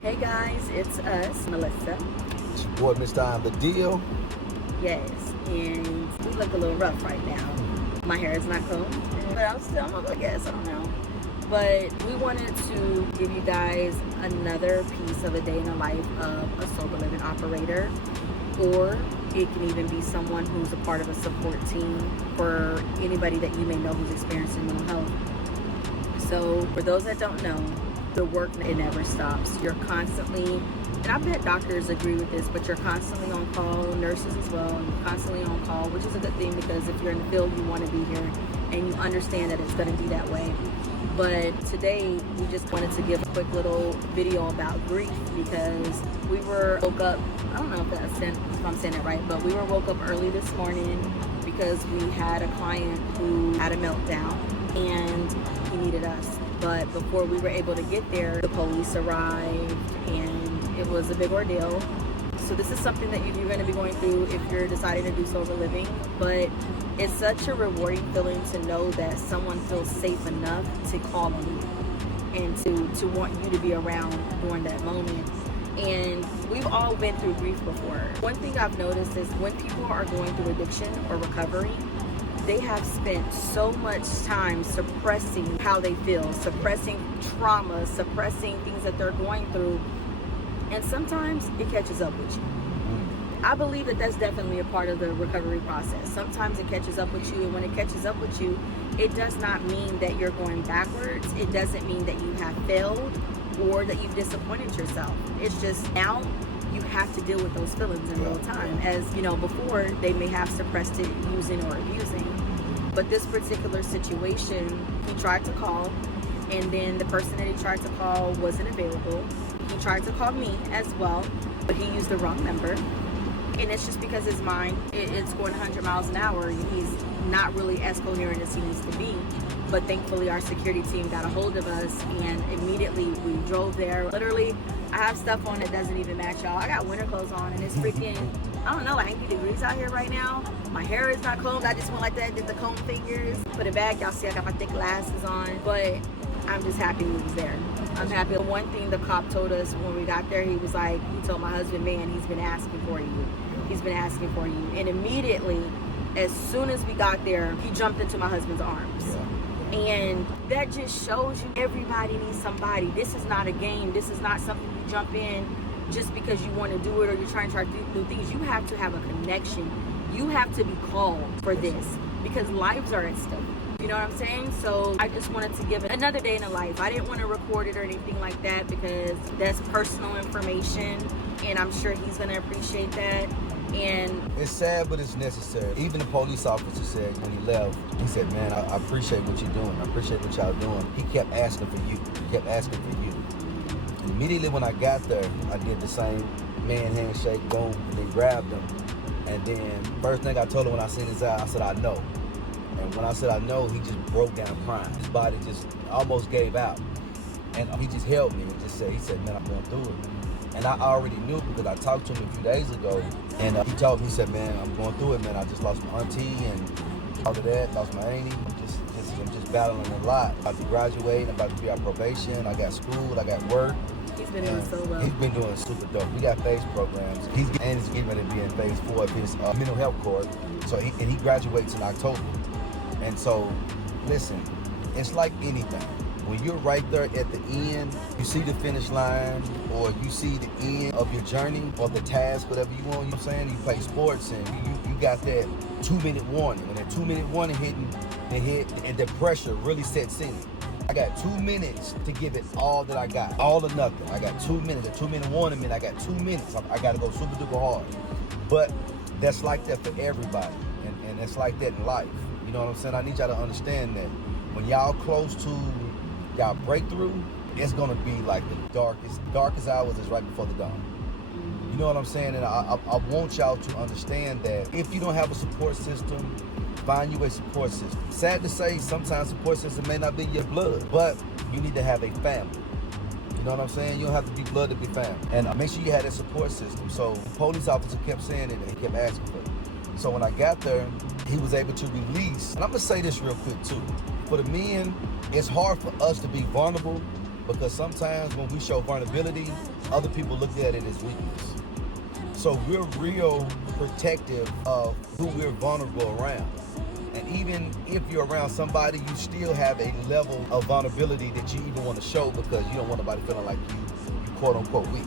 Hey guys, it's us, Melissa. It's your boy, Mr. I'm the Deal. Yes, and we look a little rough right now. My hair is not combed, but I'm gonna guess, I don't know. But we wanted to give you guys another piece of a day in the life of a sober living operator, or it can even be someone who's a part of a support team for anybody that you may know who's experiencing mental health. So for those that don't know, the work, it never stops. You're constantly, and I bet doctors agree with this, but you're constantly on call, nurses as well, and you're constantly on call, which is a good thing because if you're in the field, you want to be here and you understand that it's going to be that way. But today, we just wanted to give a quick little video about grief because we were woke up, I don't know if I'm saying it right, but we were woke up early this morning because we had a client who had a meltdown and he needed us. But before we were able to get there, the police arrived and it was a big ordeal. So this is something that you're going to be going through if you're deciding to do sober living. But it's such a rewarding feeling to know that someone feels safe enough to call on you and to want you to be around during that moment. And we've all been through grief before. One thing I've noticed is when people are going through addiction or recovery, they have spent so much time suppressing how they feel, suppressing trauma, suppressing things that they're going through. And sometimes it catches up with you. I believe that that's definitely a part of the recovery process. Sometimes it catches up with you, and when it catches up with you, it does not mean that you're going backwards. It doesn't mean that you have failed or that you've disappointed yourself. It's just now you have to deal with those feelings in real time. As you know, before they may have suppressed it using or abusing. But this particular situation, he tried to call, and then the person that he tried to call wasn't available. He tried to call me as well, but he used the wrong number. And it's just because his mind, it's going 100 miles an hour. He's not really as coherent as he needs to be. But thankfully, our security team got a hold of us, and immediately we drove there. Literally, I have stuff on that doesn't even match, y'all. I got winter clothes on, and it's freaking, I don't know, like 80 degrees out here right now. My hair is not combed. I just went like that, did the comb fingers. Put it back. Y'all see I got my thick glasses on. But I'm just happy we was there. I'm happy. One thing the cop told us when we got there, he was like, he told my husband, man, he's been asking for you. He's been asking for you. And immediately, as soon as we got there, he jumped into my husband's arms. And that just shows you everybody needs somebody. This is not a game. This is not something you jump in just because you want to do it or you're trying to do things. You have to have a connection. You have to be called for this because lives are at stake. You know what I'm saying? So I just wanted to give it another day in the life. I didn't want to record it or anything like that because that's personal information, and I'm sure he's going to appreciate that. And it's sad, but it's necessary. Even the police officer said when he left, he said, man, I appreciate what you're doing. I appreciate what y'all doing. He kept asking for you. He kept asking for you. And immediately when I got there, I did the same man handshake, boom, and then grabbed him. And then first thing I told him when I seen his eye, I said, I know. And when I said I know, he just broke down crying. His body just almost gave out. And he just held me and just said, man, I'm going through it. And I already knew because I talked to him a few days ago. And he told me, he said, man, I'm going through it, man. I just lost my auntie and all of that, lost my auntie. I'm just battling a lot. I'm about to graduate, I'm about to be on probation. I got school, I got work. he's been doing so well. He's been doing super dope. We got phase programs. He's getting ready to be in phase 4 of his mental health course. So he graduates in October. And so, listen, it's like anything. When you're right there at the end, you see the finish line or you see the end of your journey or the task, whatever you want, you know what I'm saying? You play sports and you got that 2-minute warning. When that 2-minute warning hit and the pressure really sets in. I got 2 minutes to give it all that I got, all or nothing. I got 2 minutes, a 2-minute warning meant I got 2 minutes. I got to go super duper hard. But that's like that for everybody and it's like that in life. You know what I'm saying? I need y'all to understand that when y'all close to y'all breakthrough, it's gonna be like the darkest hours is right before the dawn. You know what I'm saying? And I want y'all to understand that if you don't have a support system, find you a support system. Sad to say, sometimes support system may not be your blood, but you need to have a family. You know what I'm saying? You don't have to be blood to be family. And make sure you have that support system. So the police officer kept saying it and he kept asking for it. So when I got there, he was able to release, and I'm gonna say this real quick too. For the men, it's hard for us to be vulnerable because sometimes when we show vulnerability, other people look at it as weakness. So we're real protective of who we're vulnerable around. And even if you're around somebody, you still have a level of vulnerability that you even want to show because you don't want nobody feeling like you quote unquote weak.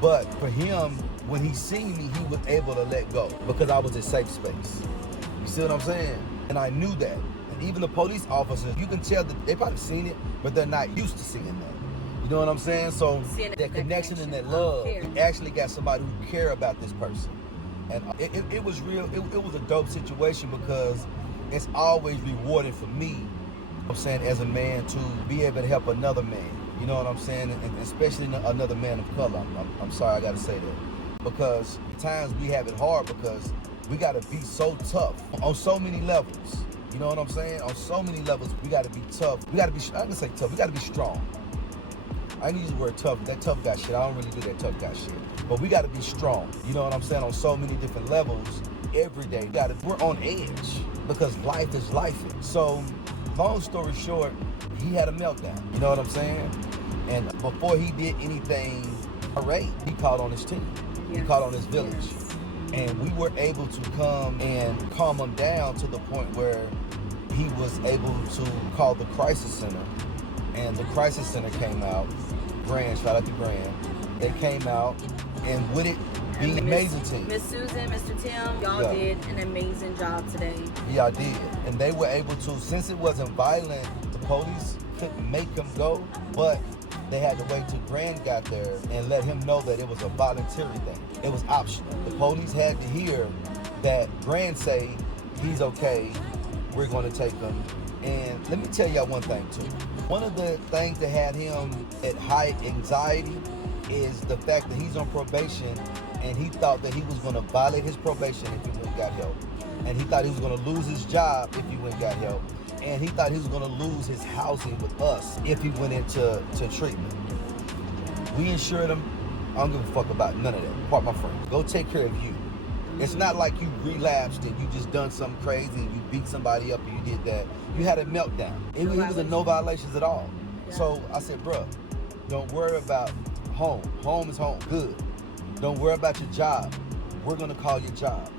But for him, when he seen me, he was able to let go because I was a safe space. You see what I'm saying? And I knew that. And even the police officers, you can tell that they probably seen it, but they're not used to seeing that. You know what I'm saying? So that connection and that love, you actually got somebody who care about this person. And it was real, it was a dope situation because it's always rewarding for me, I'm saying, as a man to be able to help another man. You know what I'm saying? And especially another man of color. I'm sorry I gotta say that. Because at times we have it hard because we gotta be so tough on so many levels. You know what I'm saying? On so many levels, we gotta be tough. We gotta be, I can say tough, we gotta be strong. I didn't use the word tough, that tough guy shit. I don't really do that tough guy shit. But we gotta be strong. You know what I'm saying? On so many different levels, every day. We're on edge because life is life. So, long story short, he had a meltdown. You know what I'm saying? And before he did anything great, he called on his team. Yes. He called on his village. Yes. And we were able to come and calm him down to the point where he was able to call the crisis center. And the crisis center came out. Grand, shout out to Grand. They came out, and with it being an amazing team. Miss Susan, Mr. Tim, y'all did an amazing job today. Y'all did. And they were able to, since it wasn't violent, the police couldn't make him go, but they had to wait till Grand got there and let him know that it was a voluntary thing. It was optional. The police had to hear that Grand say, he's okay, we're going to take him. And let me tell y'all one thing too. One of the things that had him at high anxiety is the fact that he's on probation and he thought that he was going to violate his probation if he went and got help. And he thought he was going to lose his job if he went and got help. And he thought he was going to lose his housing with us if he went into treatment. We insured him. I don't give a fuck about none of that. Part my friends. Go take care of you. It's not like you relapsed and you just done something crazy and you beat somebody up and you did that. You had a meltdown. It was a no violations at all. Yeah. So I said, bruh, don't worry about home. Home is home. Good. Don't worry about your job. We're gonna call your job.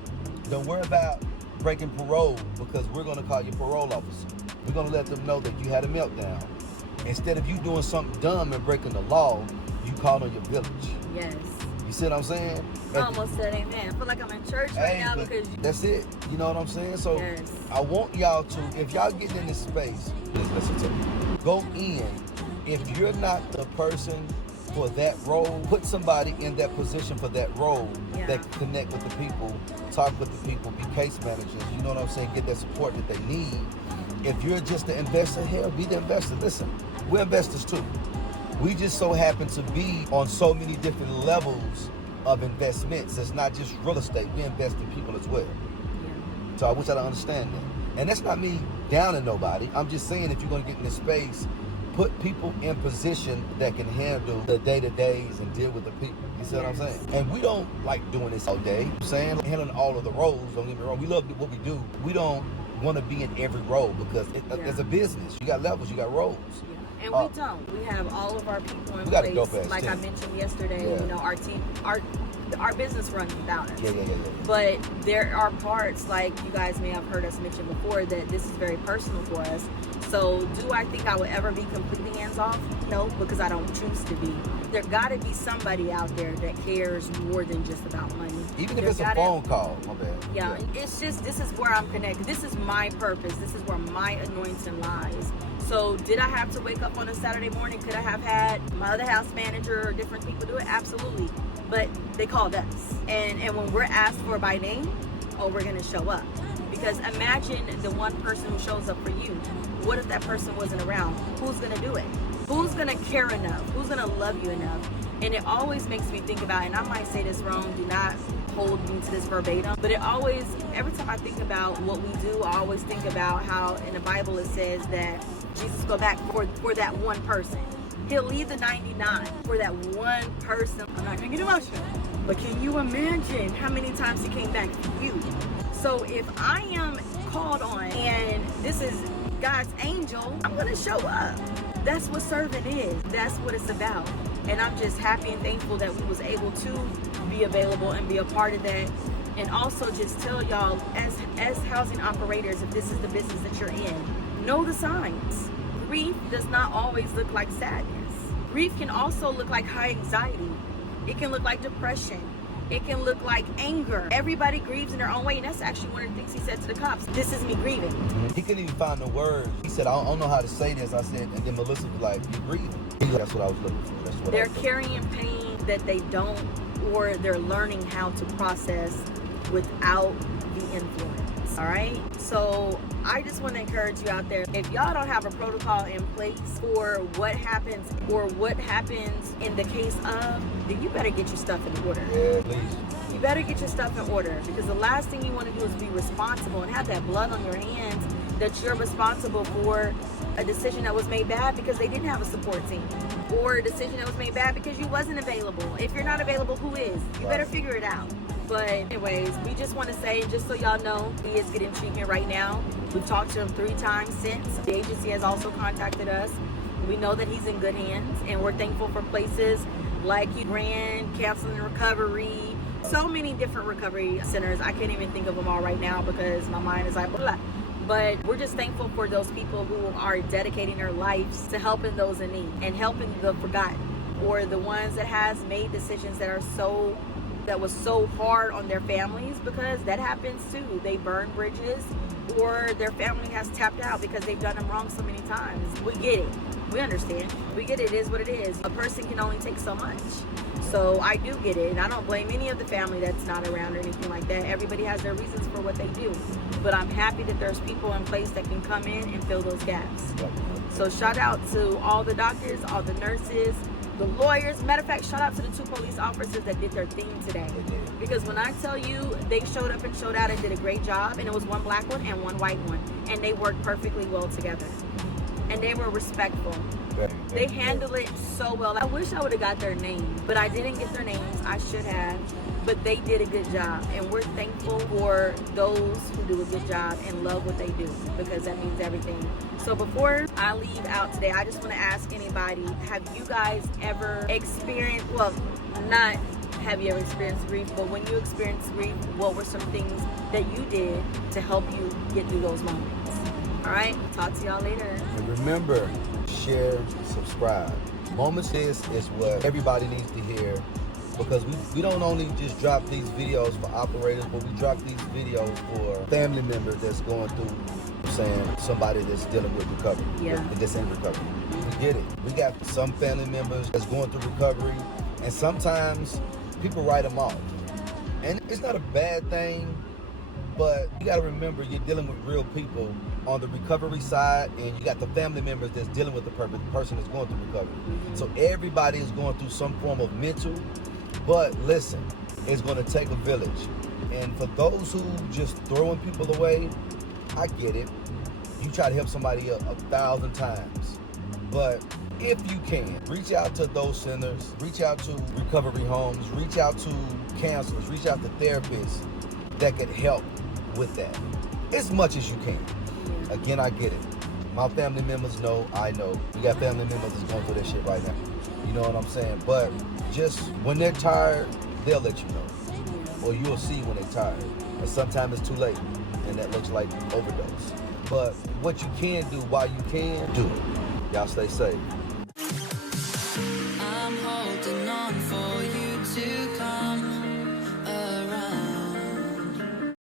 Don't worry about breaking parole because we're gonna call your parole officer. We're gonna let them know that you had a meltdown. Instead of you doing something dumb and breaking the law, you called on your village. Yes. You see what I'm saying? I almost said amen. I feel like I'm in church right now because that's it. You know what I'm saying? So yes. I want y'all to, if y'all getting in this space, please listen to me. Go in. If you're not the person for that role, put somebody in that position for that role that can connect with the people, talk with the people, be case managers. You know what I'm saying? Get that support that they need. If you're just the investor, hell, be the investor. Listen, we're investors too. We just so happen to be on so many different levels of investments. It's not just real estate. We invest in people as well. Yeah. So I wish y'all to understand that. And that's not me downing nobody. I'm just saying if you're going to get in this space, put people in position that can handle the day-to-days and deal with the people. You see what I'm saying? And we don't like doing this all day. I'm saying handling all of the roles, don't get me wrong. We love what we do. We don't want to be in every role because it's a business. You got levels, you got roles. Yeah. And we don't. We have all of our people in place. Like I mentioned yesterday, you know, our team, our business runs without us. Yeah. But there are parts, like you guys may have heard us mention before, that this is very personal for us. So do I think I would ever be completely hands-off? No, because I don't choose to be. There gotta be somebody out there that cares more than just about money. Even if it's a phone call, my bad. Yeah, it's just, this is where I'm connected. This is my purpose. This is where my anointing lies. So did I have to wake up on a Saturday morning? Could I have had my other house manager or different people do it? Absolutely. But they called us. And when we're asked for by name, we're gonna show up. Because imagine the one person who shows up for you. What if that person wasn't around? Who's gonna do it? Who's gonna care enough? Who's gonna love you enough? And it always makes me think about, and I might say this wrong, do not hold me to this verbatim, but it always, every time I think about what we do, I always think about how in the Bible it says that Jesus go back for that one person. He'll leave the 99 for that one person. I'm not gonna get emotional, but can you imagine how many times he came back for you? So if I am called on and this is God's angel, I'm gonna show up. That's what serving is. That's what it's about. And I'm just happy and thankful that we was able to be available and be a part of that. And also just tell y'all, as housing operators, if this is the business that you're in, know the signs. Grief does not always look like sadness. Grief can also look like high anxiety. It can look like depression. It can look like anger. Everybody grieves in their own way, and that's actually one of the things he said to the cops. This is me grieving. He couldn't even find the words. He said, I don't know how to say this. I said, and then Melissa was like, you're grieving. He's like, that's what I was looking for. That's what They're carrying pain that they don't, or they're learning how to process without the influence. All right, so I just want to encourage you out there, if y'all don't have a protocol in place for what happens or what happens in the case of, then you better get your stuff in order. Yeah, please. You better get your stuff in order, because the last thing you want to do is be responsible and have that blood on your hands that you're responsible for a decision that was made bad because they didn't have a support team, or a decision that was made bad because you wasn't available. If you're not available, who is? You better figure it out. But anyways, we just want to say, just so y'all know, he is getting treatment right now. We've talked to him 3 times since. The agency has also contacted us. We know that he's in good hands, and we're thankful for places like Grand, Counseling and Recovery, so many different recovery centers. I can't even think of them all right now because my mind is like blah. But we're just thankful for those people who are dedicating their lives to helping those in need and helping the forgotten, or the ones that has made decisions that was so hard on their families, because that happens too. They burn bridges, or their family has tapped out because they've done them wrong so many times. We get it. We understand. We get it. It is what it is. A person can only take so much. So I do get it, and I don't blame any of the family that's not around or anything like that. Everybody has their reasons for what they do. But I'm happy that there's people in place that can come in and fill those gaps. So shout out to all the doctors, all the nurses, the lawyers. Matter of fact, shout out to the 2 police officers that did their thing today. Because when I tell you, they showed up and showed out and did a great job, and it was 1 black one and 1 white one. And they worked perfectly well together. And they were respectful. They handled it so well. I wish I would have got their names, but I didn't get their names. I should have. But they did a good job, and we're thankful for those who do a good job and love what they do, because that means everything. So before I leave out today, I just want to ask anybody, have you guys ever experienced, well, not have you ever experienced grief, but when you experienced grief, what were some things that you did to help you get through those moments? All right, talk to y'all later. And remember, share, subscribe. Moments is what everybody needs to hear, because we don't only just drop these videos for operators, but we drop these videos for family members that's going through, saying somebody that's dealing with recovery, that's in recovery. We get it. We got some family members that's going through recovery, and sometimes people write them off. And it's not a bad thing, but you got to remember, you're dealing with real people on the recovery side, and you got the family members that's dealing with the person that's going through recovery. So everybody is going through some form of mental, but listen, it's going to take a village. And for those who just throwing people away, I get it. You try to help somebody 1,000 times. But if you can, reach out to those centers, reach out to recovery homes, reach out to counselors, reach out to therapists that can help with that as much as you can. Again, I get it. My family members know, I know. You got family members that's going through that shit right now. You know what I'm saying? But just when they're tired, they'll let you know. Or you'll see when they're tired. And sometimes it's too late, and that looks like overdose. But what you can do while you can, do it. Y'all stay safe.